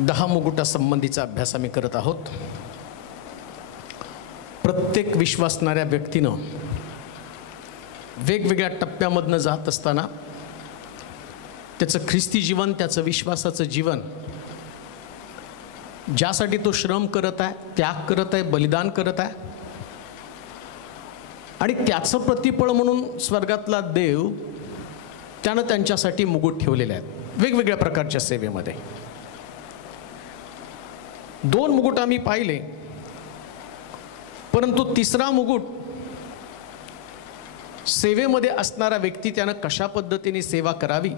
10 मुकुटासंबंधीचा अभ्यास आम्ही करत आहोत। प्रत्येक विश्वासणाऱ्या व्यक्तीनं वेगवेगळ्या टप्प्यामधनं जात असताना त्याचं ख्रिस्ती जीवन, त्याचं विश्वासाचं जीवन, ज्यासाठी तो श्रम करत आहे, त्याग करत आहे, बलिदान करत आहे, आणि त्याचं प्रतिफळ म्हणून स्वर्गातला देव त्यानं त्यांच्यासाठी मुकुट ठेवलेले आहेत वेगवेगळ्या प्रकारच्या सेवेमध्ये। 2 मुकुट आम्ही पाहिले, परंतु तिसरा मुकुट सेवेमध्ये असणारा व्यक्ती त्यानं कशा पद्धतीने सेवा करावी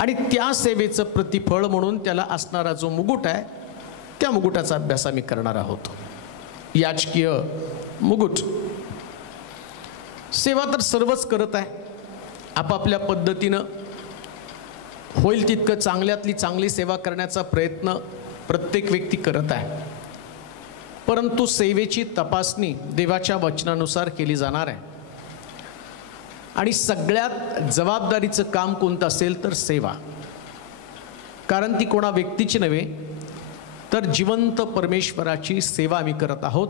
आणि त्या सेवेचं प्रतिफळ म्हणून त्याला असणारा जो मुकुट आहे त्या मुकुटाचा अभ्यास आम्ही करणार आहोत। याजकीय मुकुट। सेवा तर सर्वच करत आहे, आपापल्या पद्धतीनं होईल तितकं चांगल्यातली चांगली सेवा करण्याचा प्रयत्न प्रत्येक व्यक्ती करत आहे, परंतु सेवेची तपासणी देवाच्या वचनानुसार केली जाणार आहे। आणि सगळ्यात जबाबदारीचं काम कोणतं असेल तर सेवा, कारण ती कोणा व्यक्तीची नव्हे तर जिवंत परमेश्वराची सेवा आम्ही करत आहोत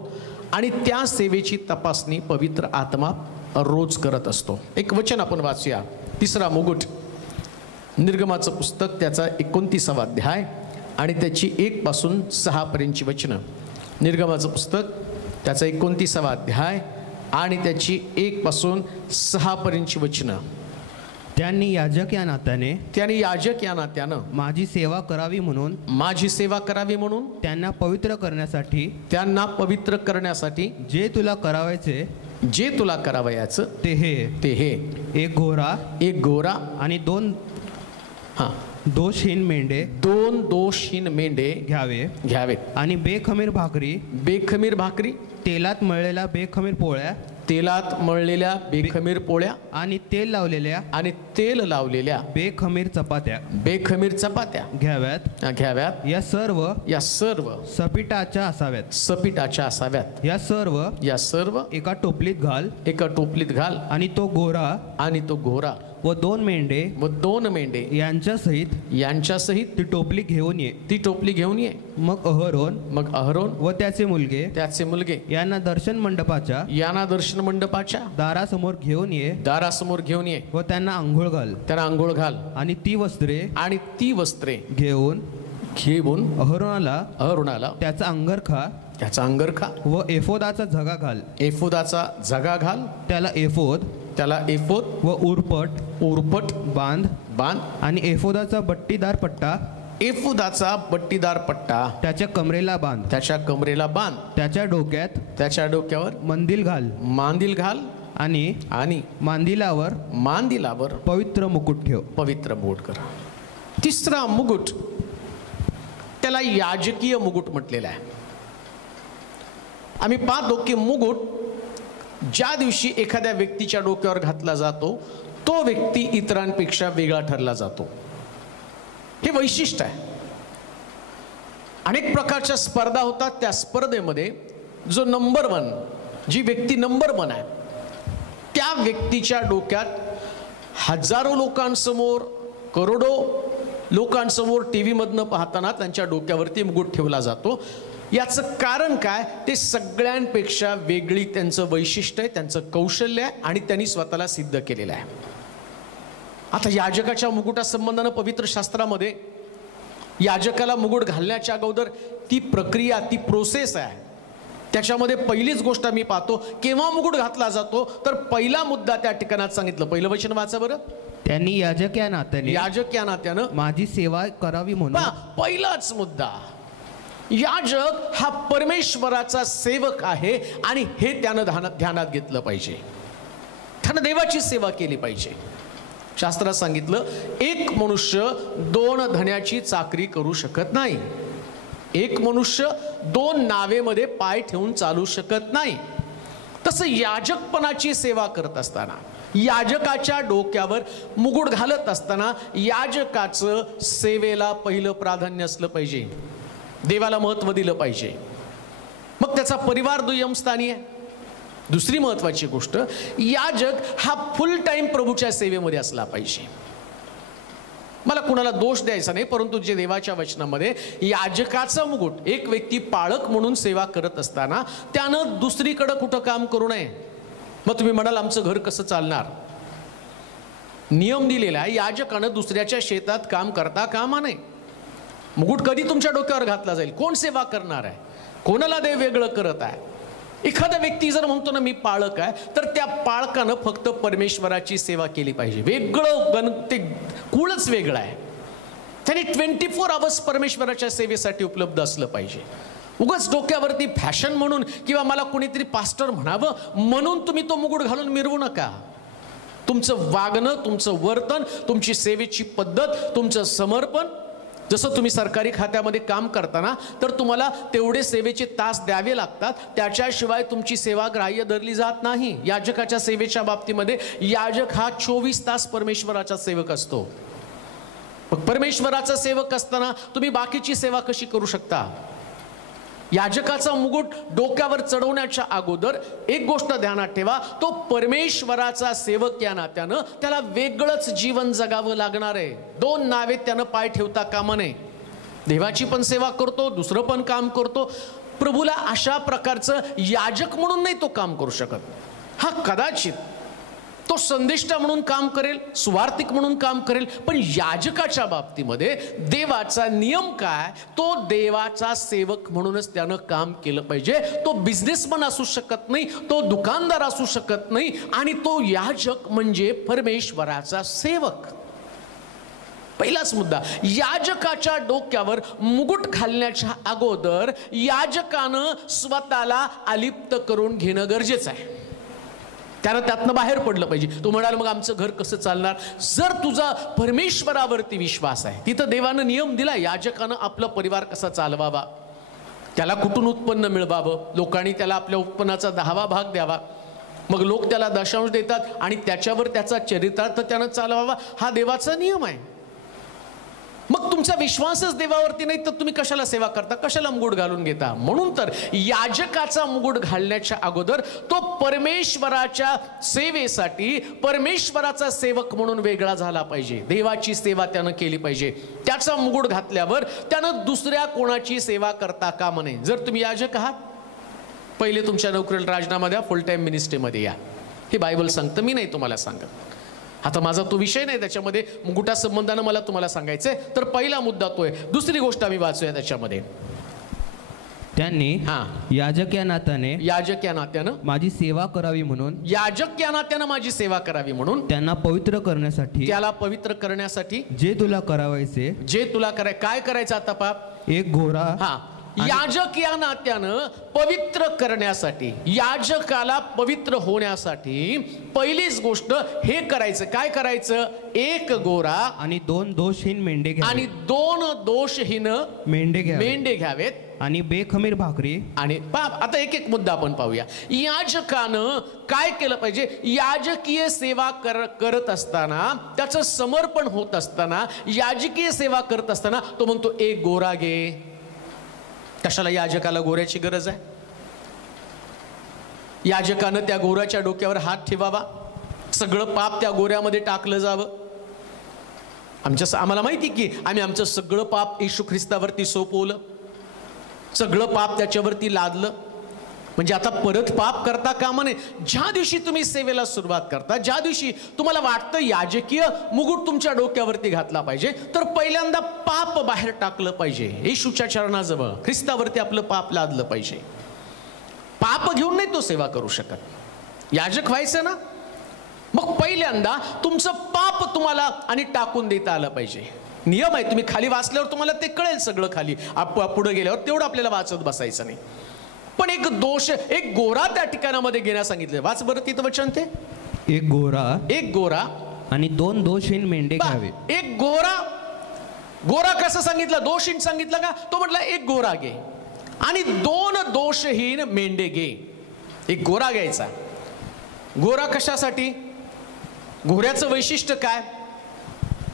आणि त्या सेवेची तपासणी पवित्र आत्मा रोज करत असतो। एक वचन आपण वाचूया। तिसरा मुकुट, निर्गमाचं पुस्तक, त्याचा 29वा अध्याय आणि त्याची 1 पासून 6 पर्यंतची वचनं। निर्गमाचं पुस्तक, त्याचा 29वा अध्याय आणि त्याची 1 पासून 6 पर्यंतची वचनं। त्यांनी याजक या नात्यानं माझी सेवा करावी म्हणून त्यांना पवित्र करण्यासाठी जे तुला करावयाचं ते हे एक घोरा आणि 2 दोषहीन मेंढे घ्यावेत आणि बेखमीर भाकरी, तेलात मळलेल्या बेखमीर पोळ्या आणि तेल लावलेल्या बेखमीर चपात्या घ्याव्यात। या सर्व सपिटाच्या असाव्यात। या सर्व एका टोपलीत घाल आणि तो घोरा व 2 मेंढे यांच्यासहित ती टोपली घेऊन ये। मग अहरोन व त्याचे मुलगे यांना दर्शन मंडपाच्या दारासमोर घेऊन ये व त्यांना आंघोळ घाल आणि ती वस्त्रे घेऊन अहरोनाला त्याचा अंगरखा व एफोदाचा झगा घाल। त्याला एफोद व उरपट बांध आणि एफोदाचा बट्टीदार पट्टा त्याच्या कमरेला बांध। त्याच्या डोक्यावर मंदिल घाल आणि मांदिलावर पवित्र मुकुट ठेव। कर। तिसरा मुकुट, त्याला याजकीय मुकुट म्हटलेला आहे। आम्ही पाहतो की मुकुट ज्या दिवशी एखाद्या व्यक्तीच्या डोक्यावर घातला जातो तो व्यक्ती इतरांपेक्षा वेगळा ठरला जातो, हे वैशिष्ट्य आहे। अनेक प्रकारच्या स्पर्धा होतात, त्या स्पर्धेमध्ये जो नंबर 1, जी व्यक्ती नंबर 1 आहे, त्या व्यक्तीच्या डोक्यात हजारो लोकांसमोर, करोडो लोकांसमोर टीव्ही मधनं पाहताना त्यांच्या डोक्यावरती मुकुट ठेवला जातो। याचं कारण काय? ते सगळ्यांपेक्षा वेगळी त्यांचं वैशिष्ट्य आहे, त्यांचं कौशल्य आहे आणि त्यांनी स्वतःला सिद्ध केलेलं आहे। आता याजकाच्या मुकुटासंबंधानं पवित्र शास्त्रामध्ये याजकाला मुकुट घालण्याच्या अगोदर ती प्रक्रिया, ती प्रोसेस आहे। त्याच्यामध्ये पहिलीच गोष्ट मी पाहतो, केव्हा मुकुट घातला जातो तर पहिला मुद्दा त्या ठिकाणात सांगितलं। पहिलं वचन वाचा बरं। त्यांनी याजक या नात्यानं माझी सेवा करावी म्हणून। पहिलाच मुद्दा, याजक हा परमेश्वराचा सेवक आहे आणि हे त्यानं ध्यानात घेतलं पाहिजे। त्यानं देवाची सेवा केली पाहिजे। शास्त्रात सांगितलं, एक मनुष्य 2 धन्याची चाकरी करू शकत नाही, एक मनुष्य 2 नावेमध्ये पाय ठेवून चालू शकत नाही। तसं याजकपणाची सेवा करत असताना, याजकाच्या डोक्यावर मुकुट घालत असताना याजकाचं सेवेला पहिलं प्राधान्य असलं पाहिजे, देवाला महत्त्व दिलं पाहिजे, मग त्याचा परिवार दुय्यम स्थानी आहे। दुसरी महत्त्वाची गोष्ट, याजक हा फुल टाइम प्रभूच्या सेवेमध्ये असला पाहिजे। मला कुणाला दोष द्यायचा नाही, परंतु जे देवाच्या वचनामध्ये याजकाचा मुकुट, एक व्यक्ती पाळक म्हणून सेवा करत असताना त्यानं दुसरीकडे कुठं काम करू नये. मग तुम्ही म्हणाल आमचं घर कसं चालणार? नियम दिलेला आहे, याजकानं दुसऱ्याच्या शेतात काम करता कामा नये. मुकुट कधी तुमच्या डोक्यावर घातला जाईल? कोण सेवा करणार आहे? कोणाला देव वेगळं करत आहे? एखादा व्यक्ती जर म्हणतो ना मी पाळक आहे, तर त्या पाळकानं फक्त परमेश्वराची सेवा केली पाहिजे. वेगळं ते कुळच वेगळं आहे. त्याने 24 आवर्स परमेश्वराच्या सेवेसाठी उपलब्ध असलं पाहिजे. उगाच डोक्यावरती फॅशन म्हणून किंवा मला कोणीतरी पास्टर म्हणावं म्हणून तुम्ही तो मुकुट घालून मिरवू नका. तुमचं वागणं, तुमचं वर्तन, तुमची सेवेची पद्धत, तुमचं समर्पण, जसं तुम्ही सरकारी खात्यामध्ये काम करताना तर तुम्हाला तेवढे सेवेचे तास द्यावे लागतात, त्याच्याशिवाय तुमची सेवा ग्राह्य धरली जात नाही. याजकाच्या सेवेच्या बाबतीमध्ये याजक हा 24 तास परमेश्वराचा सेवक असतो. मग परमेश्वराचा सेवक असताना तुम्ही बाकीची सेवा कशी करू शकता? याजकाचा मुकुट डोक्यावर चढवण्याच्या अगोदर एक गोष्ट ध्यानात ठेवा, तो परमेश्वराचा सेवक या नात्यानं त्याला वेगळंच जीवन जगावं लागणार आहे. 2 नावेत त्यानं पाय ठेवता कामा नये. देवाची पण सेवा करतो, दुसरं पण काम करतो. प्रभूला अशा प्रकारचं याजक म्हणून नाही तो काम करू शकत. हा कदाचित तो संदेष्टा म्हणून काम करेल, सुवार्तिक म्हणून काम करेल, पण याजकाच्या बाबतीमध्ये देवाचा नियम काय? तो देवाचा सेवक म्हणूनच त्यानं काम केलं पाहिजे. तो बिझनेसमन असू शकत नाही, तो दुकानदार असू शकत नाही, आणि तो याजक म्हणजे परमेश्वराचा सेवक. पहिलाच मुद्दा, याजकाच्या डोक्यावर मुकुट घालण्याच्या अगोदर याजकानं स्वतःला अलिप्त करून घेणं गरजेचं आहे. त्यानं त्यातनं बाहेर पडलं पाहिजे. तू म्हणाल मग आमचं घर कसं चालणार? जर तुझा परमेश्वरावरती विश्वास आहे, तिथं देवानं नियम दिला, याजकानं आपला परिवार कसा चालवावा, त्याला कुठून उत्पन्न मिळवावं, लोकांनी त्याला आपल्या उत्पन्नाचा 10वा भाग द्यावा, मग लोक त्याला दशांश देतात आणि त्याच्यावर त्याचा चरितार्थ त्यानं चालवावा, हा देवाचा नियम आहे. मग तुमचा विश्वासच देवावरती नाही तर तुम्ही कशाला सेवा करता, कशाला मुकुट घालून घेता? म्हणून तर याजकाचा मुकुट घालण्याच्या अगोदर तो परमेश्वराच्या सेवेसाठी परमेश्वराचा सेवक म्हणून वेगळा झाला पाहिजे. देवाची सेवा त्यानं केली पाहिजे. त्याचा मुकुट घातल्यावर त्यानं दुसऱ्या कोणाची सेवा करता कामा नये. जर तुम्ही याजक आहात, पहिले तुमच्या नोकरीला राजीनामा द्या, फुल टाइम मिनिस्ट्रीमध्ये या. हे बायबल सांगतं, मी नाही तुम्हाला सांगत. आता माझा तो विषय नाही त्याच्यामध्ये, मुकुटा संबंधानं मला तुम्हाला सांगायचंय. तर पहिला मुद्दा तो आहे. दुसरी गोष्ट आम्ही वाचूया त्याच्यामध्ये, त्यांनी याजक या नात्यानं माझी सेवा करावी म्हणून, याजक या नात्यानं माझी सेवा करावी म्हणून त्यांना पवित्र करण्यासाठी, त्याला पवित्र करण्यासाठी जे तुला करावायचे, काय करायचं आता पाप? एक घोडा. याजक या नात्यानं पवित्र करण्यासाठी, याजकाला पवित्र होण्यासाठी पहिलीच गोष्ट हे करायचं. काय करायचं? एक गोरा आणि 2 दोषहीन मेंढे घ्यावे, आणि 2 दोषहीन मेंढे घ्यावेत, आणि बेखमीर भाकरी. आणि आता एक एक मुद्दा आपण पाहूया. याजकानं काय केलं पाहिजे? याजकीय सेवा करत असताना, त्याचं समर्पण होत असताना, याजकीय सेवा करत असताना तो म्हणतो एक गोरा घे. कशाला याजकाला गोऱ्याची गरज आहे? याजकानं त्या गोऱ्याच्या डोक्यावर हात ठेवावा, सगळं पाप त्या गोऱ्यामध्ये टाकलं जावं. आम्हाला माहिती की आम्ही आमचं सगळं पाप येशू ख्रिस्तावरती सोपवलं, सगळं पाप त्याच्यावरती लादलं. म्हणजे आता परत पाप करता कामा नये. ज्या दिवशी तुम्ही सेवेला सुरुवात करता, ज्या दिवशी तुम्हाला वाटतं याजकीय मुकुट तुमच्या डोक्यावरती घातला पाहिजे, तर पहिल्यांदा पाप बाहेर टाकलं पाहिजे. येशूच्या चरणाजवळ ख्रिस्तावरती आपलं पाप लादलं पाहिजे. पाप घेऊन नाही तो सेवा करू शकत. याजक व्हायचं ना, मग पहिल्यांदा तुमचं पाप तुम्हाला आणि टाकून देता आलं पाहिजे. नियम आहे, तुम्ही खाली वाचल्यावर तुम्हाला ते कळेल सगळं. खाली पुढे गेल्यावर तेवढं आपल्याला वाचत बसायचं नाही. पण एक दोष, एक गोरा त्या ठिकाणामध्ये घेण्यास सांगितलं. वाच बरं तिथं वचन ते. एक गोरा आणि 2 दोषहीन मेंढे घ्यावे. एक गोरा कसं सांगितलं? दोषहीन सांगितलं का? तो म्हटलं एक गोरा घे आणि 2 दोषहीन मेंढे घे. एक गोरा घ्यायचा. गोरा कशासाठी? गोऱ्याचं वैशिष्ट्य काय?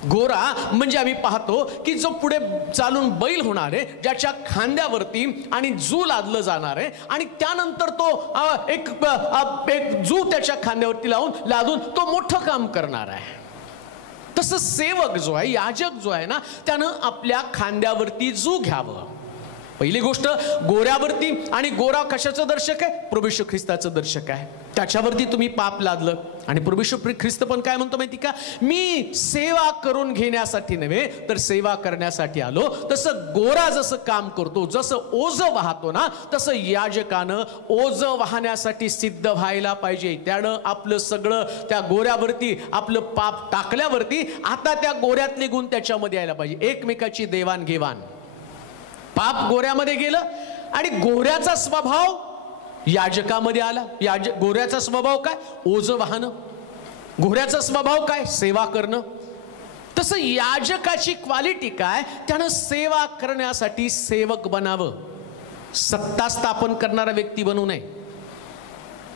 गोरा म्हणजे आम्ही पाहतो की जो पुढे चालून बैल होणार आहे, ज्याच्या खांद्यावरती आणि जू लादलं जाणार आहे, आणि त्यानंतर तो एक जू त्याच्या खांद्यावरती लादून तो मोठं काम करणार आहे. तर तसं सेवक जो आहे, याजक जो आहे ना, त्यानं आपल्या खांद्यावरती जू घ्यावं. पहिली गोष्ट गोऱ्यावरती, आणि गोरा कशाचं दर्शक आहे? प्रभू येशू ख्रिस्ताचं दर्शक आहे. त्याच्यावरती तुम्ही पाप लादलं, आणि प्रभू येशू ख्रिस्त पण काय म्हणतो माहिती का? मी सेवा करून घेण्यासाठी नव्हे तर सेवा करण्यासाठी आलो. तसं गोरा जसं काम करतो, जसं ओझं वाहतो ना, तसं याजकानं ओझं वाहण्यासाठी सिद्ध व्हायला पाहिजे. त्यानं आपलं सगळं त्या गोऱ्यावरती, आपलं पाप टाकल्यावरती आता त्या गोऱ्यातले गुण त्याच्यामध्ये यायला पाहिजे. एकमेकाची देवाणघेवाण. पाप गोऱ्यामध्ये गेलं आणि गोऱ्याचा स्वभाव याजकामध्ये आला. गोऱ्याचा स्वभाव काय? ओझं वाहनं. गोऱ्याचा स्वभाव काय? सेवा करणं. तसं याजकाची क्वालिटी काय? त्यानं सेवा करण्यासाठी सेवक बनावं. सत्ता स्थापन करणारा व्यक्ती बनू नये.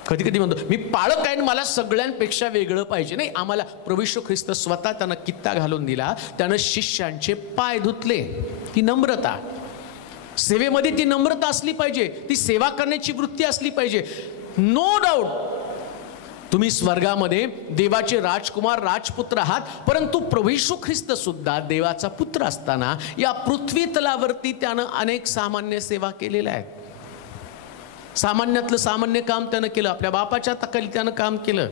कधी कधी म्हणतो मी पाळक आहे, मला सगळ्यांपेक्षा वेगळं पाहिजे. नाही, आम्हाला प्रभू येशू ख्रिस्त स्वतः त्यानं कित्ता घालून दिला. त्यानं शिष्यांचे पाय धुतले. ती नम्रता. सेवेमध्ये ती नम्रता असली पाहिजे, ती सेवा करण्याची वृत्ती असली पाहिजे. नो डाऊट तुम्ही स्वर्गामध्ये देवाचे राजकुमार, राजपुत्र आहात, परंतु प्रभू येशू ख्रिस्त सुद्धा देवाचा पुत्र असताना या पृथ्वी तलावरती त्यानं अनेक सामान्य सेवा केलेल्या आहेत. सामान्यातलं सामान्य काम त्यानं केलं. आपल्या बापाच्या तकाली त्यानं काम केलं.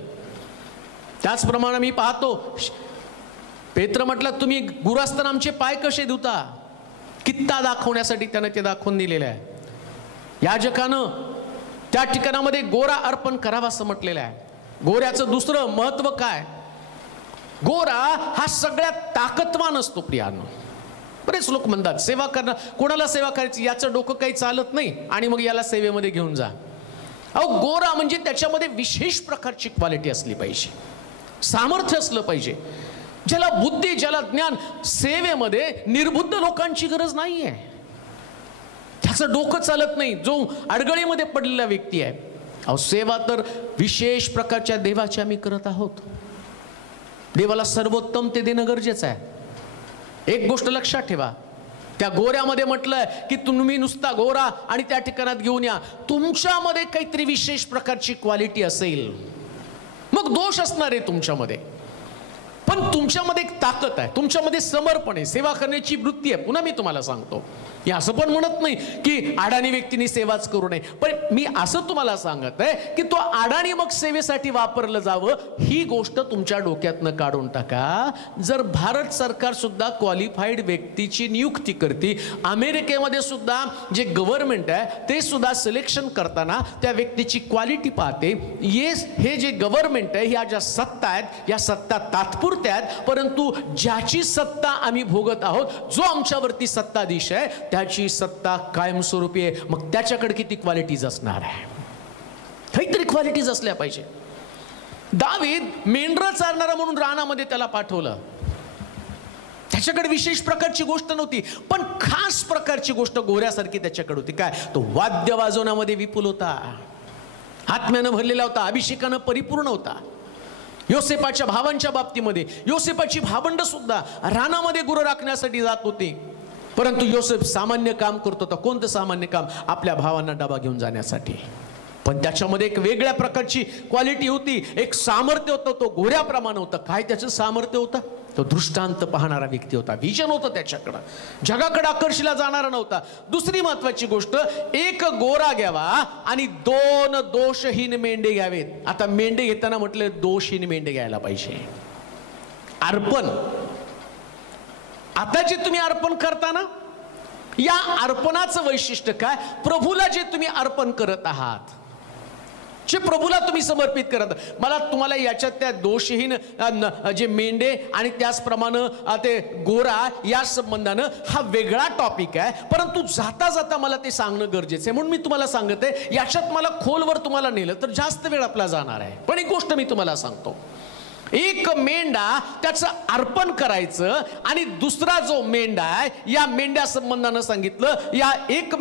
त्याचप्रमाणे मी पाहतो पेत्र म्हटलं तुम्ही गुरु असताना आमचे पाय कसे धुता? कित्ता दाखवण्यासाठी त्यानं ते दाखवून दिलेलं आहे. याजकानं त्या ठिकाणामध्ये गोरा अर्पण करावा असं म्हटलेलं आहे. गोऱ्याचं दुसरं महत्व काय? गोरा हा सगळ्यात ताकदवान असतो प्रियानो. बरेच लोक म्हणतात सेवा करणार, कोणाला सेवा करायची, याचं डोकं काही चालत नाही आणि मग याला सेवेमध्ये घेऊन जा. अहो, गोरा म्हणजे त्याच्यामध्ये विशेष प्रकारची क्वालिटी असली पाहिजे, सामर्थ्य असलं पाहिजे, ज्याला बुद्धी, ज्याला ज्ञान. सेवेमध्ये निर्बुद्ध लोकांची गरज नाहीये. त्याचं डोकं चालत नाही, जो अडगळीमध्ये पडलेला व्यक्ती आहे. अहो, सेवा तर विशेष प्रकारच्या देवाची आम्ही करत आहोत. देवाला सर्वोत्तम ते देणं गरजेचं आहे. एक गोष्ट लक्षात ठेवा, त्या गोऱ्यामध्ये म्हटलंय की तुम्ही नुसता गोरा आणि त्या ठिकाणात घेऊन या. तुमच्यामध्ये काहीतरी विशेष प्रकारची क्वालिटी असेल, मग दोष असणार आहे तुमच्यामध्ये, पण तुमच्यामध्ये एक ताकद आहे, तुमच्यामध्ये समर्पण आहे, सेवा करण्याची वृत्ती आहे. पुन्हा मी तुम्हाला सांगतो, मी असं पण म्हणत नाही की अडाणी व्यक्तींनी सेवाच करू नये, पण मी असं तुम्हाला सांगत आहे की तो अडाणी मग सेवेसाठी वापरलं जावं, ही गोष्ट तुमच्या डोक्यातनं काढून टाका. जर भारत सरकार सुद्धा क्वालिफाईड व्यक्तीची नियुक्ती करते, अमेरिकेमध्ये सुद्धा जे गव्हर्नमेंट आहे ते सुद्धा सिलेक्शन करताना त्या व्यक्तीची क्वालिटी पाहते. हे जे गव्हर्नमेंट आहे, ह्या ज्या सत्ता आहेत, या सत्ता तात्पुरत्या आहेत, परंतु ज्याची सत्ता आम्ही भोगत आहोत, जो आमच्यावरती सत्ताधीश आहे, त्याची सत्ता कायमस्वरूपी आहे. मग त्याच्याकडे किती क्वालिटीज असणार आहे? काहीतरी क्वालिटीज असल्या पाहिजे. दावीद मेंढरं चालणारा म्हणून रानामध्ये त्याला पाठवलं. त्याच्याकडे विशेष प्रकारची गोष्ट नव्हती, पण खास प्रकारची गोष्ट गोऱ्यासारखी त्याच्याकडे होती. काय? तो वाद्य वाजवण्यामध्ये विपुल होता, आत्म्यानं भरलेला होता, अभिषेकानं परिपूर्ण होता. योसेपाच्या भावांच्या बाबतीमध्ये योसेपाची भावंड सुद्धा रानामध्ये गुरं राखण्यासाठी जात होती, परंतु योसेफ सामान्य काम करत होता. कोणतं सामान्य काम? आपल्या भावांना डबा घेऊन जाण्यासाठी. पण त्याच्यामध्ये एक वेगळ्या प्रकारची क्वालिटी होती, एक सामर्थ्य होतं. तो गोऱ्याप्रमाणे होतं. काय त्याचं सामर्थ्य होतं? तो दृष्टांत पाहणारा व्यक्ती होता. विजन होतं त्याच्याकडं, जगाकडे आकर्षिला जाणारा नव्हता. दुसरी महत्वाची गोष्ट, एक गोरा घ्यावा आणि 2 दोषहीन मेंढे घ्यावेत. आता मेंढे घेताना म्हटलं दोषहीन मेंढे घ्यायला पाहिजे. अर्पण, आता जे तुम्ही अर्पण करता ना, या अर्पणाचं वैशिष्ट्य काय? प्रभूला जे तुम्ही अर्पण करत आहात, जे प्रभूला तुम्ही समर्पित करत, मला तुम्हाला याच्यात त्या दोषहीन जे मेंढे आणि त्याचप्रमाणे ते गोरा या संबंधानं हा वेगळा टॉपिक आहे, परंतु जाता जाता मला ते सांगणं गरजेचं आहे. म्हणून मी तुम्हाला सांगते, याच्यात मला खोलवर तुम्हाला नेलं तर जास्त वेळ आपला जाणार आहे. पण एक गोष्ट मी तुम्हाला सांगतो, एक मेंढा त्याचं अर्पण करायचं आणि दुसरा जो मेंढा आहे, या मेंढ्या संबंधानं सांगितलं, या एक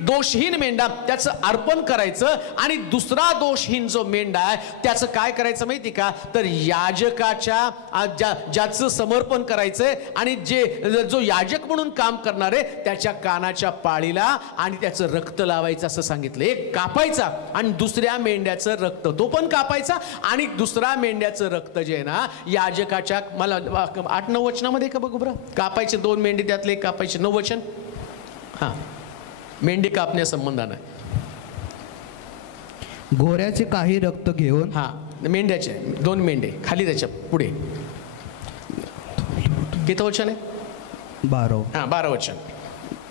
दोषहीन मेंढा त्याचं अर्पण करायचं आणि दुसरा दोषहीन जो मेंढा आहे त्याचं काय करायचं माहिती का? तर याजकाच्या ज्याचं समर्पण करायचंय आणि जो याजक म्हणून काम करणार आहे त्याच्या कानाच्या पाळीला आणि त्याचं रक्त लावायचं असं सांगितलं. एक कापायचा आणि दुसऱ्या मेंढ्याचं रक्त तो पण कापायचा आणि दुसऱ्या मेंढ्याचं रक्त जे आहे ना याजकाच्या, मला 8-9 वचनामध्ये का बघू बरं, कापायचे 2 मेंढे त्यातले एक कापायचे, 9 वचन. हां, मेंढे कापण्या संबंधानं. घोड्याचे काही रक्त घेऊन. हां, मेंढ्याचे 2 मेंढे खाली, त्याच्या पुढे किती वचन आहे? 12. हां, 12 वचन.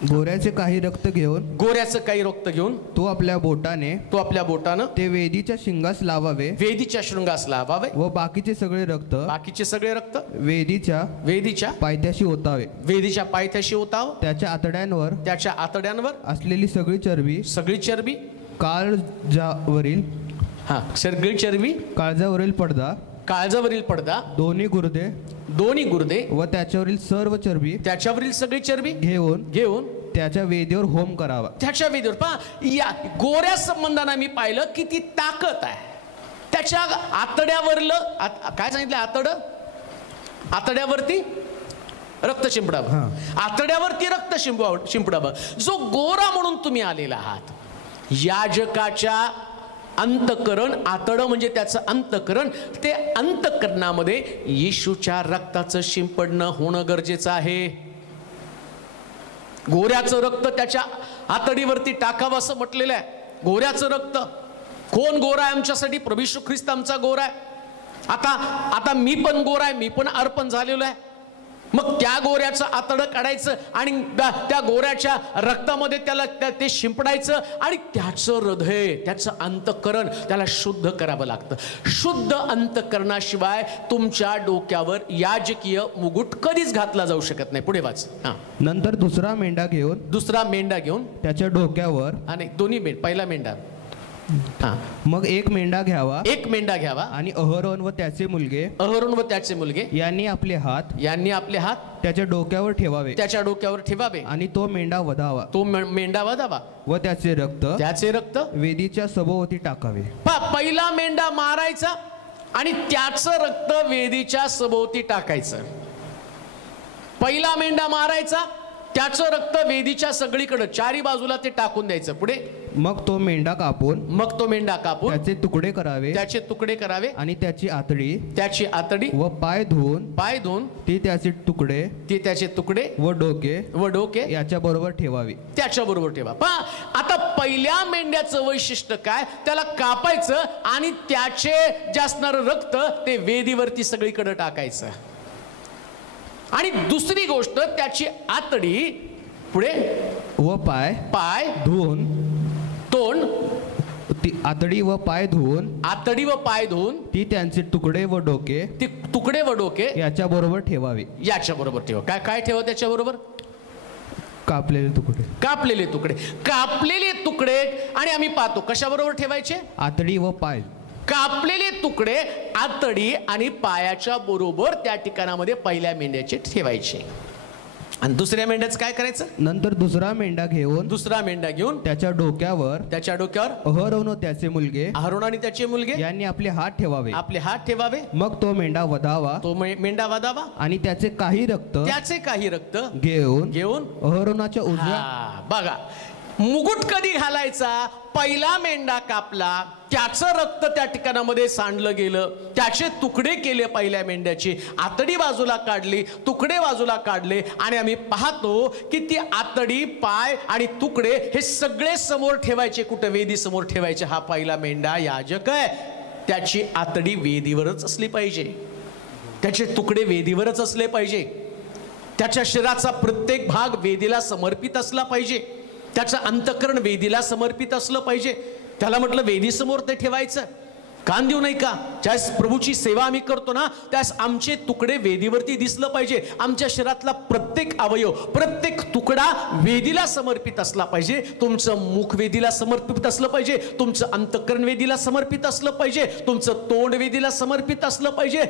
घोड्याचे काही रक्त घेऊन, गोऱ्याचं काही रक्त घेऊन तो आपल्या बोटानं ते वेदीच्या शिंगास लावावे, वेदीच्या शृंगास लावावे, व बाकीचे सगळे रक्त वेदीच्या पायथ्याशी ओतावे. वेदीच्या पायथ्याशी ओताव. त्याच्या आतड्यांवर असलेली सगळी चरबी काळजावरील काळजावरील पडदा, दोन्ही गुर्दे व त्याच्यावरील सर्व चरबी, त्याच्यावरील सगळी चरबी घेऊन त्याच्या वेदीवर होम करावा. त्याच्या वेदीवर पहा, या गोऱ्या संबंधाने मी पाहिलं की ती ताकद आहे. त्याच्या आतड्यावरलं काय सांगितलं? आतड्यावरती रक्त शिंपडावं, आतड्यावरती रक्त शिंपडावं. जो गोरा म्हणून तुम्ही आलेला आहात, याजकाच्या अंतकरण, आतडं म्हणजे त्याचं अंतकरण, ते अंतकरणामध्ये येशूच्या रक्ताचं शिंपडणं होणं गरजेचं आहे. गोऱ्याचं रक्त त्याच्या आतडीवरती टाकावं असं म्हटलेलं आहे. गोऱ्याचं रक्त, कोण गोरा आहे आमच्यासाठी? प्रभू येशू ख्रिस्त आमचा गोरा आहे. आता मी पण गोरा आहे, मी पण अर्पण झालेलो आहे. मग त्या गोऱ्याचं आतडं काढायचं आणि त्या गोऱ्याच्या रक्तामध्ये त्याला ते शिंपडायचं आणि त्याचं हृदय, त्याचं अंतःकरण त्याला शुद्ध करावं लागतं. शुद्ध अंतःकरणाशिवाय तुमच्या डोक्यावर याजकीय मुकुट कधीच घातला जाऊ शकत नाही. पुढे वाच. नंतर दुसरा मेंढा घेऊन त्याच्या डोक्यावर, आणि दोन्ही पहिला मेंढा, मग एक मेंढा घ्यावा आणि अहरोन व त्याचे मुलगे यांनी आपले हात त्याच्या डोक्यावर ठेवावे आणि तो मेंढा वधावा व त्याचे रक्त वेदीच्या सभोवती टाकावे. पहिला मेंढा मारायचा आणि त्याचं रक्त वेदीच्या सभोवती टाकायचं. पहिला मेंढा मारायचा, त्याचं रक्त वेदीच्या सगळीकडे चारी बाजूला ते टाकून द्यायचं. पुढे मग तो मेंढा कापून त्याचे तुकडे करावे आणि त्याची आतडी व पाय धुवून ती त्याचे तुकडे व डोके याच्या बरोबर ठेवावी. आता पहिल्या मेंढ्याचं वैशिष्ट्य काय? त्याला कापायचं आणि त्याचे जे असणारं रक्त ते वेदीवरती सगळीकडे टाकायचं. आणि दुसरी गोष्ट, त्याची आतडी, पुढे व पाय धुवून, तोंड, ती आतडी व पाय धुवून ती त्यांचे तुकडे व डोके याच्या बरोबर ठेवावी. काय ठेवा त्याच्याबरोबर? कापलेले तुकडे. आणि आम्ही पाहतो कशाबरोबर ठेवायचे? आतडी व पाय. कापलेले तुकडे आतडी आणि पायाच्या बरोबर त्या ठिकाणामध्ये पहिल्या मेंढ्याचे ठेवायचे. आणि दुसऱ्या मेंढ्याचं काय करायचं? नंतर दुसरा मेंढा घेऊन त्याच्या डोक्यावर अहरोन आणि त्याचे मुलगे यांनी आपले हात ठेवावे. मग तो मेंढा वधावा आणि त्याचे काही रक्त घेऊन अहरोनाच्या उजव्या. बघा, मुकुट कधी घालायचा? पहिला मेंढा कापला, त्याचं रक्त त्या ठिकाणामध्ये सांडलं गेलं, त्याचे तुकडे केले पहिल्या मेंढ्याची, आतडी बाजूला काढली, तुकडे बाजूला काढले आणि आम्ही पाहतो की ती आतडी, पाय आणि तुकडे हे सगळे समोर ठेवायचे. कुठे? वेदी समोर ठेवायचे. हा पहिला मेंढा याजक आहे, त्याची आतडी वेदीवरच असली पाहिजे, त्याचे तुकडे वेदीवरच असले पाहिजे, त्याच्या शरीराचा प्रत्येक भाग वेदीला समर्पित असला पाहिजे, त्याचं अंतःकरण वेदीला समर्पित असलं पाहिजे. त्याला म्हटलं वेदी समोर ते ठेवायचं. कान देऊ नाही का? ज्यावेळेस प्रभूची सेवा आम्ही करतो ना, त्यावेळेस आमचे तुकडे वेदीवरती दिसलं पाहिजे. आमच्या शरीरातला प्रत्येक अवयव, प्रत्येक तुकडा वेदीला समर्पित असला पाहिजे. तुमचं मुख वेदीला समर्पित असलं पाहिजे, तुमचं अंतःकरण वेदीला समर्पित असलं पाहिजे, तुमचं तोंड वेदीला समर्पित असलं पाहिजे.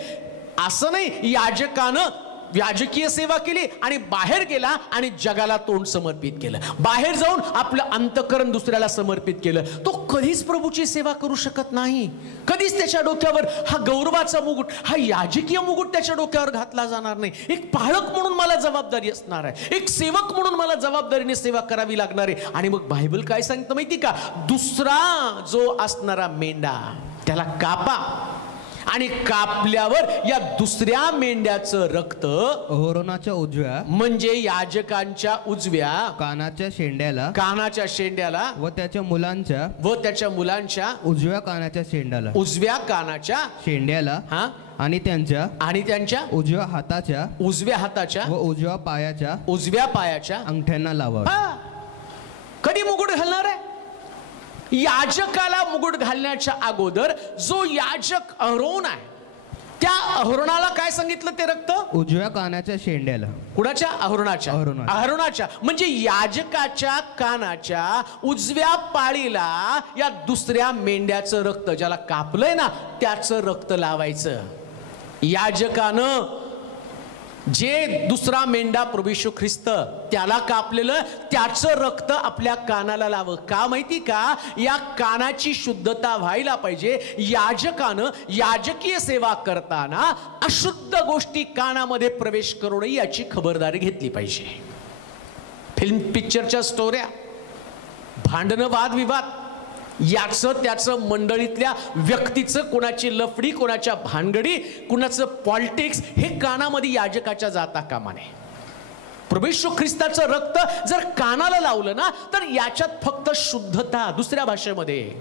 असं नाही याजकानं याजकीय सेवा केली आणि बाहेर गेला आणि जगाला तोंड समर्पित केलं, बाहेर जाऊन आपलं अंतःकरण दुसऱ्याला समर्पित केलं. तो कधीच प्रभूची सेवा करू शकत नाही. कधीच त्याच्या डोक्यावर हा गौरवाचा मुकुट, हा याजकीय मुकुट त्याच्या डोक्यावर घातला जाणार नाही. एक पालक म्हणून मला जबाबदारी असणार आहे, एक सेवक म्हणून मला जबाबदारीने सेवा करावी लागणार आहे. आणि मग बायबल काय सांगतं माहिती का? दुसरा जो असणारा मेंढा त्याला कापा आणि कापल्यावर या दुसऱ्या मेंढ्याचं रक्त अहोरोनाच्या उजव्या म्हणजे याजकांच्या उजव्या कानाच्या शेंड्याला व त्याच्या मुलांच्या उजव्या कानाच्या शेंड्याला आणि त्यांच्या उजव्या हाताच्या व उजव्या पायाच्या अंगठ्यांना लावावे. कधी मुकुट घालणार आहे? याजकाला मुकुट घालण्याच्या अगोदर जो याजक अहरोन आहे त्या अहरोनाला काय सांगितलं? ते रक्त उजव्या कानाच्या शेंड्याला. कुणाच्या? अहरोनाच्या म्हणजे याजकाच्या कानाच्या उजव्या पाळीला या दुसऱ्या मेंढ्याचं रक्त, ज्याला कापलंय ना त्याचं रक्त लावायचं. याजकानं जे दुसरा मेंढा प्रभू येशू ख्रिस्त त्याला कापलेलं त्याचं रक्त आपल्या कानाला लावं. का माहिती का? या कानाची शुद्धता व्हायला पाहिजे. याजकानं याजकीय सेवा करताना अशुद्ध गोष्टी कानामध्ये प्रवेश करू नये याची खबरदारी घेतली पाहिजे. फिल्म पिक्चरच्या स्टोऱ्या, भांडणं, वादविवाद, याचं त्याचं, मंडळीतल्या व्यक्तीचं, कोणाची लफडी, कोणाच्या भानगडी, कोणाचं पॉलिटिक्स, हे कानामध्ये याजकाच्या जाता कामा नये. प्रभू येशू ख्रिस्ताचं रक्त जर कानाला लावलं ना तर याच्यात फक्त शुद्धता. दुसऱ्या भाषेमध्ये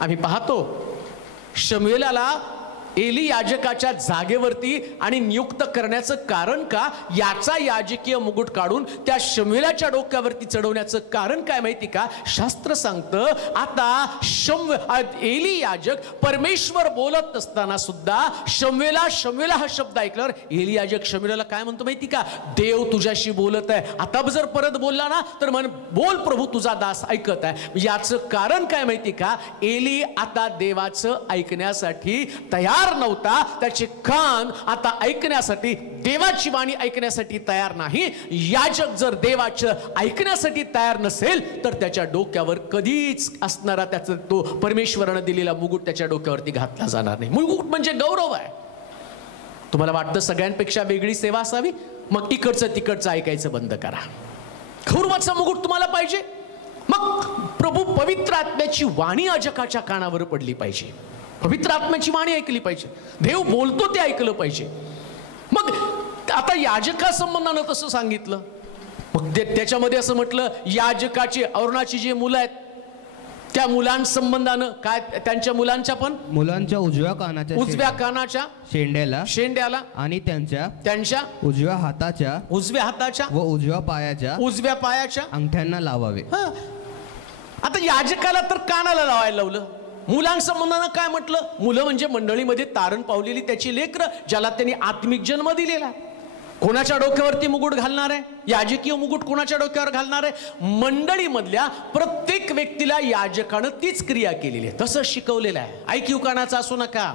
आम्ही पाहतो शमूएलाला एली याजकाच्या जागेवरती आणि नियुक्त करण्याचं कारण का? याचा याजकीय मुकुट काढून त्या शमूएलाच्या डोक्यावरती चढवण्याचं कारण काय माहिती का? शास्त्र सांगतं आता एली याजक परमेश्वर बोलत असताना सुद्धा शमूएला हा शब्द ऐकल्यावर एली याजक शमूएलाला काय म्हणतो माहिती का? देव तुझ्याशी बोलत आहे. आता जर परत बोलला ना तर म्हण, बोल प्रभू तुझा दास ऐकत आहे. याचं कारण काय माहिती का? एली आता देवाचं ऐकण्यासाठी तयार नव्हता. त्याचे कान आता ऐकण्यासाठी, देवाची वाणी ऐकण्यासाठी तयार नाही. याजक जर देवाचं ऐकण्यासाठी तयार नसेल तर त्याच्या डोक्यावर कधीच असणारा त्याचा तो परमेश्वरानं दिलेला मुकुट त्याच्या डोक्यावरती घातला जाणार नाही. मुकुट म्हणजे गौरव आहे. तुम्हाला वाटतं सगळ्यांपेक्षा वेगळी सेवा असावी? मग इकडचं तिकडचं ऐकायचं बंद करा. गौरवाचा मुकुट तुम्हाला पाहिजे? मग प्रभू पवित्र आत्म्याची वाणी याजकाच्या कानावर पडली पाहिजे. पवित्र आत्म्याची वाणी ऐकली पाहिजे. देव बोलतो ते ऐकलं पाहिजे. मग आता याजका संबंधानं तसं सांगितलं. मग त्याच्यामध्ये असं म्हटलं याजकाची अहरोनाची जी मुलं आहेत त्या मुलांसंबंधानं काय? त्यांच्या मुलांच्या उजव्या कानाच्या शेंड्याला आणि त्यांच्या उजव्या हाताच्या व उजव्या पायाच्या अंगठ्यांना लावावे. आता याजकाला तर कानाला लावायला लावलं. मुलांसंबंधानं काय म्हटलं? मुलं म्हणजे मंडळीमध्ये तारण पावलेली त्याची लेकरं, ज्याला त्यांनी आत्मिक जन्म दिलेला. कोणाच्या डोक्यावरती मुकुट घालणार आहे? याजकीय मुकुट कोणाच्या डोक्यावर घालणार आहे? मंडळीमधल्या प्रत्येक व्यक्तीला याजकानं तीच क्रिया केलेली आहे, तसं शिकवलेलं आहे. ऐकीव कानाचं असू नका.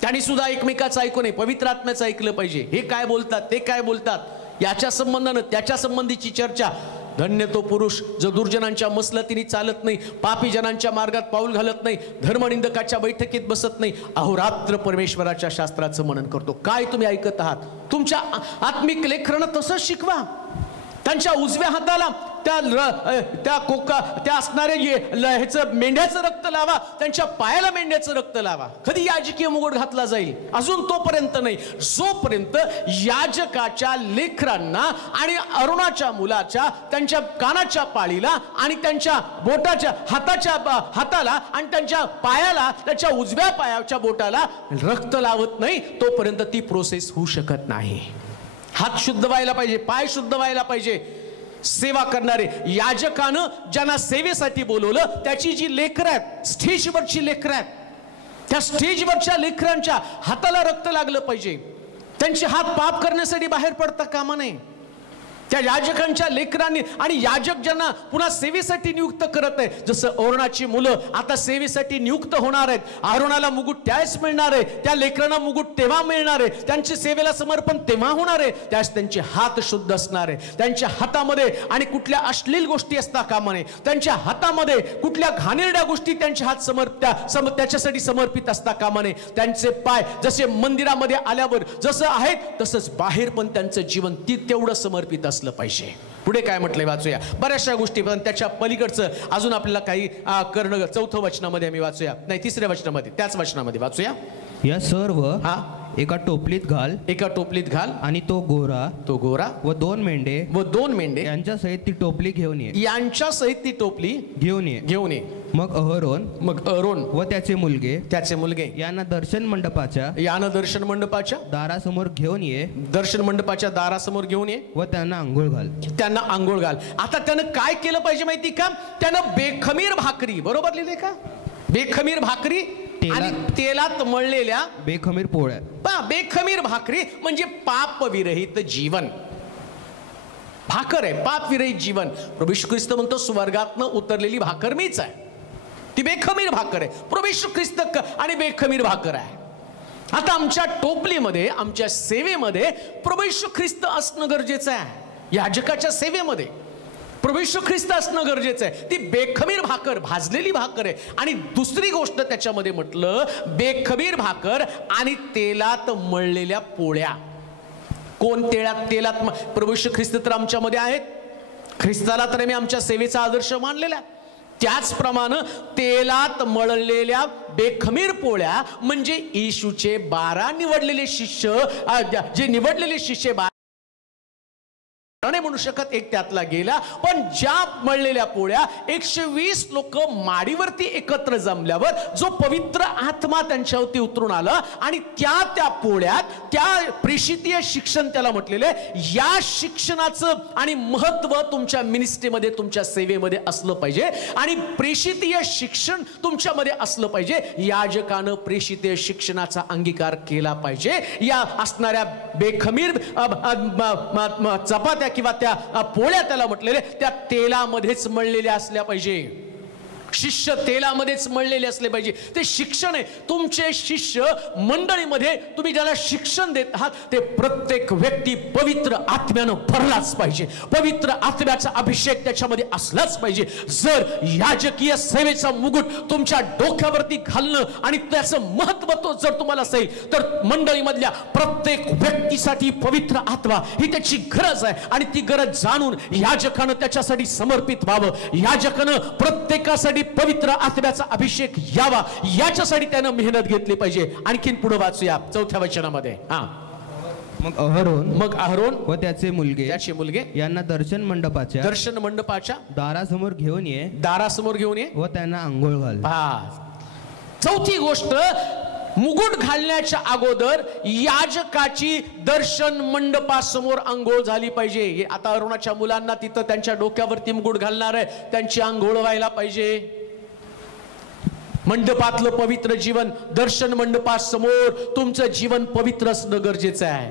त्यांनी सुद्धा एकमेकाचं ऐकू नये, पवित्र आत्म्याचं ऐकलं पाहिजे. हे काय बोलतात, ते काय बोलतात, याच्या संबंधानं त्याच्या संबंधीची चर्चा. धन्य तो पुरुष जो दुर्जनांच्या मसलतीने चालत नाही, पापी जनांच्या मार्गात पाऊल घालत नाही, धर्मनिंदकाच्या बैठकीत बसत नाही, अहोरात्र परमेश्वराच्या शास्त्राचं मनन करतो. काय तुम्ही ऐकत आहात? तुमच्या आत्मिक लेकरांना तसंच शिकवा. त्यांच्या उजव्या हाताला त्या असणारे ह्याचं मेंढ्याचं रक्त लावा, त्यांच्या पायाला मेंढ्याचं रक्त लावा. कधी याजकीय मुकुट घातला जाईल? अजून तोपर्यंत नाही, जोपर्यंत याजकाच्या लेकरांना आणि अरुणाच्या मुलाच्या त्यांच्या कानाच्या पाळीला आणि त्यांच्या बोटाच्या हाताला आणि त्यांच्या पायाला, त्याच्या उजव्या पायाच्या बोटाला रक्त लावत नाही तोपर्यंत ती प्रोसेस होऊ शकत नाही. हात शुद्ध व्हायला पाहिजे, पाय शुद्ध व्हायला पाहिजे. सेवा करणारे याजकानं ज्यांना सेवेसाठी बोलवलं त्याची जी लेकरं आहेत, स्टेजवरची लेकरं आहेत, त्या स्टेजवरच्या लेकरांच्या हाताला रक्त लागलं पाहिजे. त्यांचे हात पाप करण्यासाठी बाहेर पडता कामा नये. त्या याजकांच्या लेकरांनी आणि याजक ज्यांना पुन्हा सेवेसाठी नियुक्त करत आहे, जसं अहरोनाची मुलं आता सेवेसाठी नियुक्त होणार आहेत, अहरोनाला मुकुट त्यावेळेस मिळणार आहे, त्या लेकरांना मुकुट तेव्हा मिळणार आहे, त्यांची सेवेला समर्पण तेव्हा होणार आहे, त्यास त्यांचे हात शुद्ध असणार आहे. त्यांच्या हातामध्ये आणि कुठल्या अश्लील गोष्टी असता कामा नये, त्यांच्या हातामध्ये कुठल्या घाणेरड्या गोष्टी त्यांचे हात त्याच्यासाठी समर्पित असता कामा नये. त्यांचे पाय जसे मंदिरामध्ये आल्यावर जसं आहेत तसंच बाहेर पण त्यांचं जीवन तेवढं समर्पित असतं. असलं पाहिजे. पुढे काय म्हटलंय वाचूया, बऱ्याचशा गोष्टी, पण त्याच्या पलीकडचं अजून आपल्याला काही करणं. 4थं वचनामध्ये आम्ही वाचूया, नाही 3ऱ्या वचनामध्ये, त्याच वचनामध्ये वाचूया. या सर्व एका टोपलीत घाल, एका टोपलीत घाल, आणि तो गोरा व 2 मेंढे यांच्या सहित ती टोपली घेऊन ये, यांच्या सहित ती टोपली घेऊन ये. मग अहरोन व त्याचे मुलगे यांना दर्शन मंडपाच्या दारासमोर घेऊन ये, दर्शन मंडपाच्या दारासमोर घेऊन ये व त्यांना आंघोळ घाल. आता त्यानं काय केलं पाहिजे माहिती का? त्यानं बेखमीर भाकरी, बरोबर लिहिले का? बेखमीर भाकरी आणि तेलात मळलेल्या बेखमीर पोळ्या. बेखमीर भाकरी म्हणजे पाप विरहित जीवन. भाकर आहे पाप विरहित जीवन. प्रभू येशू ख्रिस्त म्हणतो स्वर्गातनं उतरलेली भाकर मीच आहे. ती बेखमीर भाकर आहे. प्रभू येशू ख्रिस्त आणि बेखमीर भाकर आहे. आता आमच्या टोपलीमध्ये, आमच्या सेवेमध्ये प्रभू येशू ख्रिस्त असणं गरजेचं आहे. याजकाच्या सेवेमध्ये प्रभू येशू ख्रिस्त असणं गरजेचं आहे. ती बेखमीर भाकर, भाजलेली भाकर आहे. आणि दुसरी गोष्ट त्याच्यामध्ये म्हटलं, बेखमीर भाकर आणि तेलात मळलेल्या पोळ्या. कोण तेलात? प्रभू येशू ख्रिस्त तर आमच्यामध्ये आहेत. ख्रिस्ताला तर मी आमच्या सेवेचा आदर्श मानलेला. त्याचप्रमाणे तेलात मळलेल्या बेखमीर पोळ्या म्हणजे येशूचे 12 निवडलेले शिष्य, जे निवडलेले शिष्य नाही म्हणू शकत, एक त्यातला गेला. पण ज्या मळलेल्या पोळ्या 120 लोक माडीवरती एकत्र जमल्यावर जो पवित्र आत्मा त्यांच्यावरती उतरून आला आणि त्या पोळ्यात त्या प्रेषितीय शिक्षण त्याला म्हटलेले, या शिक्षणाचं आणि महत्व तुमच्या मिनिस्ट्रीमध्ये, तुमच्या सेवेमध्ये असलं पाहिजे. आणि प्रेषितीय शिक्षण तुमच्यामध्ये असलं पाहिजे. याजकानं प्रेषितीय शिक्षणाचा अंगीकार केला पाहिजे. या असणाऱ्या बेखमीर चपात्या किंवा त्या पोळ्या त्याला म्हटलेले, त्या तेलामध्येच मळलेल्या असल्या पाहिजे. शिष्य तेलामध्येच मळलेले असले पाहिजे. ते शिक्षण आहे. तुमचे शिष्य मंडळीमध्ये तुम्ही ज्याला शिक्षण देत आहात ते प्रत्येक व्यक्ती पवित्र आत्म्यानं भरलाच पाहिजे. पवित्र आत्म्याचा अभिषेक त्याच्यामध्ये असलाच पाहिजे. जर याजकीय सेवेचा मुकुट तुमच्या डोक्यावरती घालणं आणि त्याचं महत्त्व जर तुम्हाला असेल तर मंडळीमधल्या प्रत्येक व्यक्तीसाठी पवित्र आत्मा ही त्याची गरज आहे. आणि ती गरज जाणून याजकानं त्याच्यासाठी समर्पित व्हावं. याजकानं प्रत्येकासाठी पवित्र आत्म्याचा अभिषेक यावा, याच्यासाठी त्यानं मेहनत घेतली पाहिजे. आणखीन पुढे वाचूया 4थ्या वचनामध्ये. मग अहरोन व त्याचे मुलगे यांना दर्शन मंडपाच्या दारासमोर घेऊन ये व त्यांना आंघोळ घाल. चौथी गोष्ट, मुकुट घालण्याच्या अगोदर याजकाची दर्शन मंडपासमोर आंघोळ झाली पाहिजे. आता अरुणाच्या मुलांना तिथं त्यांच्या डोक्यावरती मुकुट घालणार आहे, त्यांची आंघोळ व्हायला पाहिजे. मंडपातलं पवित्र जीवन, दर्शन मंडपासमोर तुमचं जीवन पवित्र असणं गरजेचं आहे.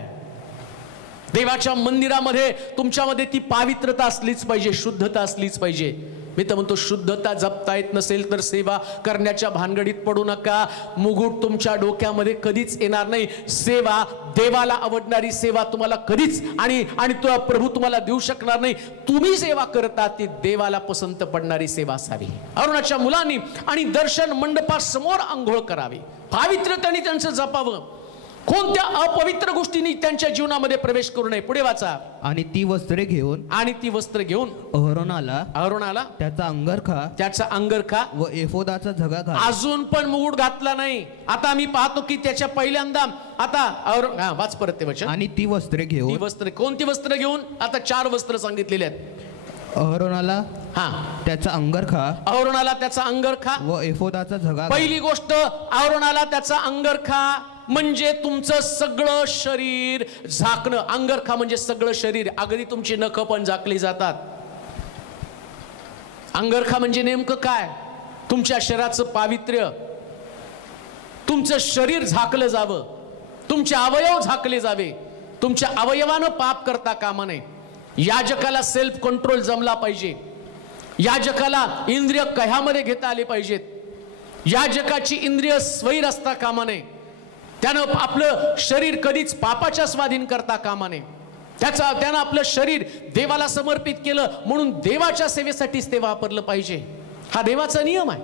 देवाच्या मंदिरामध्ये तुमच्यामध्ये ती पवित्रता असलीच पाहिजे, शुद्धता असलीच पाहिजे. मी तर म्हणतो शुद्धता जपता येत नसेल तर सेवा करण्याच्या भानगडीत पडू नका. मुकुट तुमच्या डोक्यामध्ये कधीच येणार नाही. सेवा, देवाला आवडणारी सेवा तुम्हाला कधीच आणि तो प्रभू तुम्हाला देऊ शकणार नाही. तुम्ही सेवा करता ती देवाला पसंत पडणारी सेवा असावी. अरुणाच्या मुलांनी आणि दर्शन मंडपासमोर आंघोळ करावी. पावित्र्यतेने त्यांचं जपावं. कोणत्या अपवित्र गोष्टींनी त्यांच्या जीवनामध्ये प्रवेश करू नये. पुढे वाचा. आणि ती वस्त्रे घेऊन अहरोनाला त्याचा अंगरखा व एफोदाचा झगा घाल. अजून पण मुकुट घातला नाही. आता मी पाहतो की त्याच्या पहिल्यांदा आता वाच परत ते वचन. आणि ती वस्त्रे घेऊन, कोणती वस्त्र घेऊन? आता 4 वस्त्र सांगितलेले आहेत. अहरोनाला त्याचा अंगरखा व एफोदाचा झगा. पहिली गोष्ट, अहरोनाला त्याचा अंगरखा म्हणजे तुमचं सगळं शरीर झाकणं. अंगरखा म्हणजे सगळं शरीर, अगदी तुमची नख पण झाकली जातात. अंगरखा म्हणजे नेमकं काय? तुमच्या शरीराचं पावित्र्य, तुमचं शरीर झाकलं जावं, तुमचे अवयव झाकले जावे. तुमच्या अवयवानं पाप करता कामा नये. याजकाला सेल्फ कंट्रोल जमला पाहिजे. याजकाला इंद्रिय कह्यामध्ये घेता आले पाहिजेत. याजकाची इंद्रिय स्वैर असता कामा नये. त्यानं आपलं शरीर कधीच पापाच्या स्वाधीन करता कामा नये. त्यानं आपलं शरीर देवाला समर्पित केलं म्हणून देवाच्या सेवेसाठीच ते वापरलं पाहिजे. हा देवाचा नियम आहे.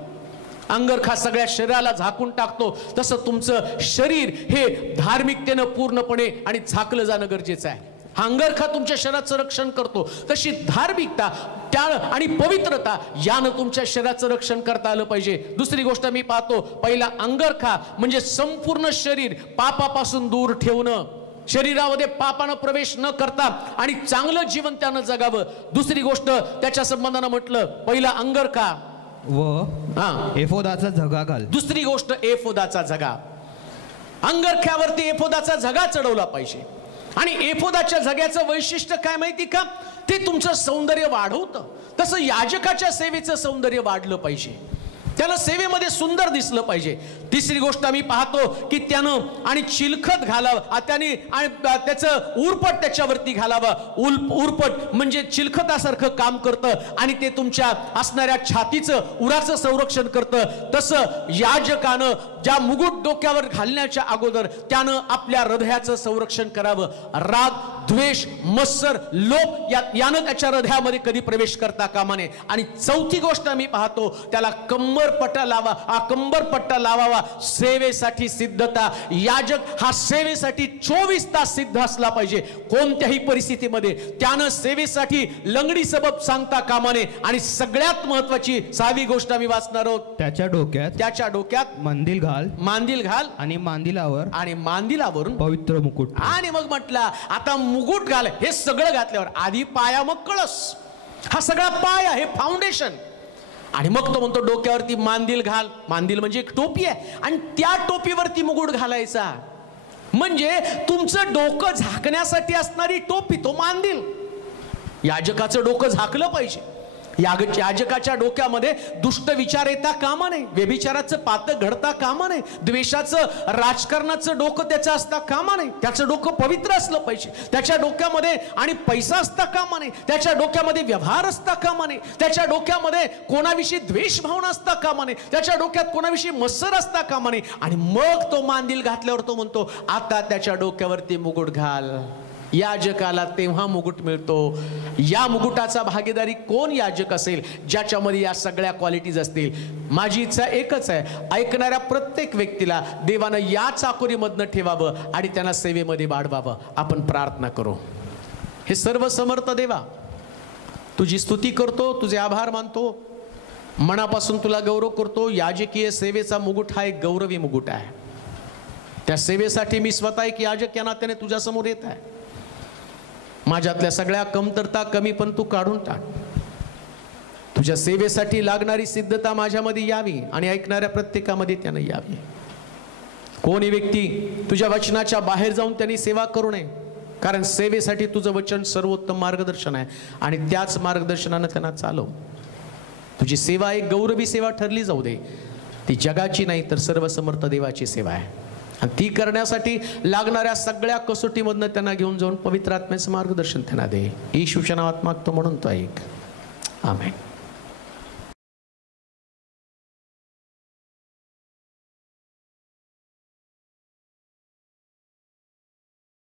अंगरखा सगळ्या शरीराला झाकून टाकतो, तसं तुमचं शरीर हे धार्मिकतेनं पूर्णपणे आणि झाकलं जाणं गरजेचं आहे. हा अंगरखा तुमच्या शरीराचं रक्षण करतो, तशी धार्मिकता, त्याळ आणि पवित्रता यानं तुमच्या शरीराचं रक्षण करता आलं पाहिजे. दुसरी गोष्ट मी पाहतो, पहिला अंगरखा म्हणजे संपूर्ण शरीर पापापासून दूर ठेवणं, शरीरामध्ये पापानं प्रवेश न करता आणि चांगलं जीवन त्यानं जगावं. दुसरी गोष्ट त्याच्या संबंधानं म्हटलं, पहिला अंगरखा व एफोदाचा झगा घाल. दुसरी गोष्ट एफोदाचा झगा. अंगरख्यावरती एफोदाचा झगा चढवला पाहिजे. आणि एफोदाच्या झग्याचं वैशिष्ट्य काय माहिती का? ते तुमचं सौंदर्य वाढवतं. तसं याजकाच्या सेवेचं सौंदर्य वाढलं पाहिजे, त्याला सेवेमध्ये सुंदर दिसलं पाहिजे. तिसरी गोष्ट आम्ही पाहतो की त्यानं आणि चिलखत घालावं, त्याने आणि त्याचं उरपट त्याच्यावरती घालावं. उरपट म्हणजे चिलखतासारखं काम करतं आणि ते तुमच्या असणाऱ्या छातीचं उराचं संरक्षण करतं. तसं याजकानं ज्या मुकुट डोक्यावर घालण्याच्या अगोदर त्यानं आपल्या हृदयाचं संरक्षण करावं. राग, द्वेष, मत्सर, लोभ यानं त्याच्या हृदयामध्ये कधी प्रवेश करता कामा नये. आणि चौथी गोष्ट आम्ही पाहतो, त्याला कंबरपट्टा लावावा. सेवेसाठी सिद्धता. याजक हा सेवेसाठी 24 तास सिद्ध असला पाहिजे. कोणत्याही परिस्थितीमध्ये त्यानं सेवेसाठी लंगडी सबब सांगता कामा नये. आणि सगळ्यात महत्वाची 6वी गोष्ट आम्ही वाचणार आहोत, त्याच्या डोक्यात मांदिल घाल आणि मांदिलावरून पवित्र मुकुट. आणि मग म्हटलं आता मुकुट घाल. हे सगळं घातल्यावर आधी पाया मग कळस, हा सगळा पाया, हे फाउंडेशन. आणि मग तो म्हणतो डोक्यावरती मांदिल घाल. मांदिल म्हणजे एक टोपी आहे आणि त्या टोपीवरती मुकुट घालायचा. म्हणजे तुमचं डोकं झाकण्यासाठी असणारी टोपी, तो मांदिल. याजकाचं डोकं झाकलं पाहिजे. याजकाच्या डोक्यामध्ये दुष्ट विचार येता कामा नये, व्यभिचाराचं पातक घडता कामा नये, द्वेषाचं, राजकारणाचं डोकं त्याचं असता कामा नये. त्याचं डोकं पवित्र असलं पाहिजे. त्याच्या डोक्यामध्ये आणि पैसा असता कामा नये, त्याच्या डोक्यामध्ये व्यवहार असता कामा नये, त्याच्या डोक्यामध्ये कोणाविषयी द्वेष भावना असता कामा नये, त्याच्या डोक्यात कोणाविषयी मत्सर असता कामा नये. आणि मग तो मांदिल घातल्यावर तो म्हणतो आता त्याच्या डोक्यावरती मुकुट घाल. याजकाला तेव्हा मुकुट मिळतो. या मुकुटाचा भागीदारी कोण याजक असेल ज्याच्यामध्ये या सगळ्या क्वालिटीज असतील. माझी इच्छा एकच आहे, ऐकणाऱ्या प्रत्येक व्यक्तीला देवानं या चाकोरीमधनं ठेवावं आणि त्यांना सेवेमध्ये वाढवावं. आपण प्रार्थना करू. हे सर्व समर्थ देवा, तुझी स्तुती करतो, तुझे आभार मानतो, मनापासून तुला गौरव करतो. याजकीय सेवेचा मुकुट हा एक गौरवी मुकुट आहे. त्या सेवेसाठी मी स्वतः एक याजक या नात्याने तुझ्या समोर येत आहे. माझ्यातल्या सगळ्या कमतरता, कमी पण तू काढून टाक. तुझ्या सेवेसाठी लागणारी सिद्धता माझ्यामध्ये यावी आणि ऐकणाऱ्या प्रत्येकामध्ये त्यानं यावी. कोणी व्यक्ती तुझ्या वचनाच्या बाहेर जाऊन त्यांनी सेवा करू नये, कारण सेवेसाठी तुझं वचन सर्वोत्तम मार्गदर्शन आहे आणि त्याच मार्गदर्शनानं त्यांना चालव. तुझी सेवा एक गौरवी सेवा ठरली जाऊ दे. ती जगाची नाही तर सर्वसमर्थ देवाची सेवा आहे. आणि ती करण्यासाठी लागणाऱ्या सगळ्या कसोटीमधनं त्यांना घेऊन जाऊन पवित्र आत्म्याचं मार्गदर्शन त्यांना दे. येशूच्या नावात मागतो म्हणून तो ऐक. आमेन.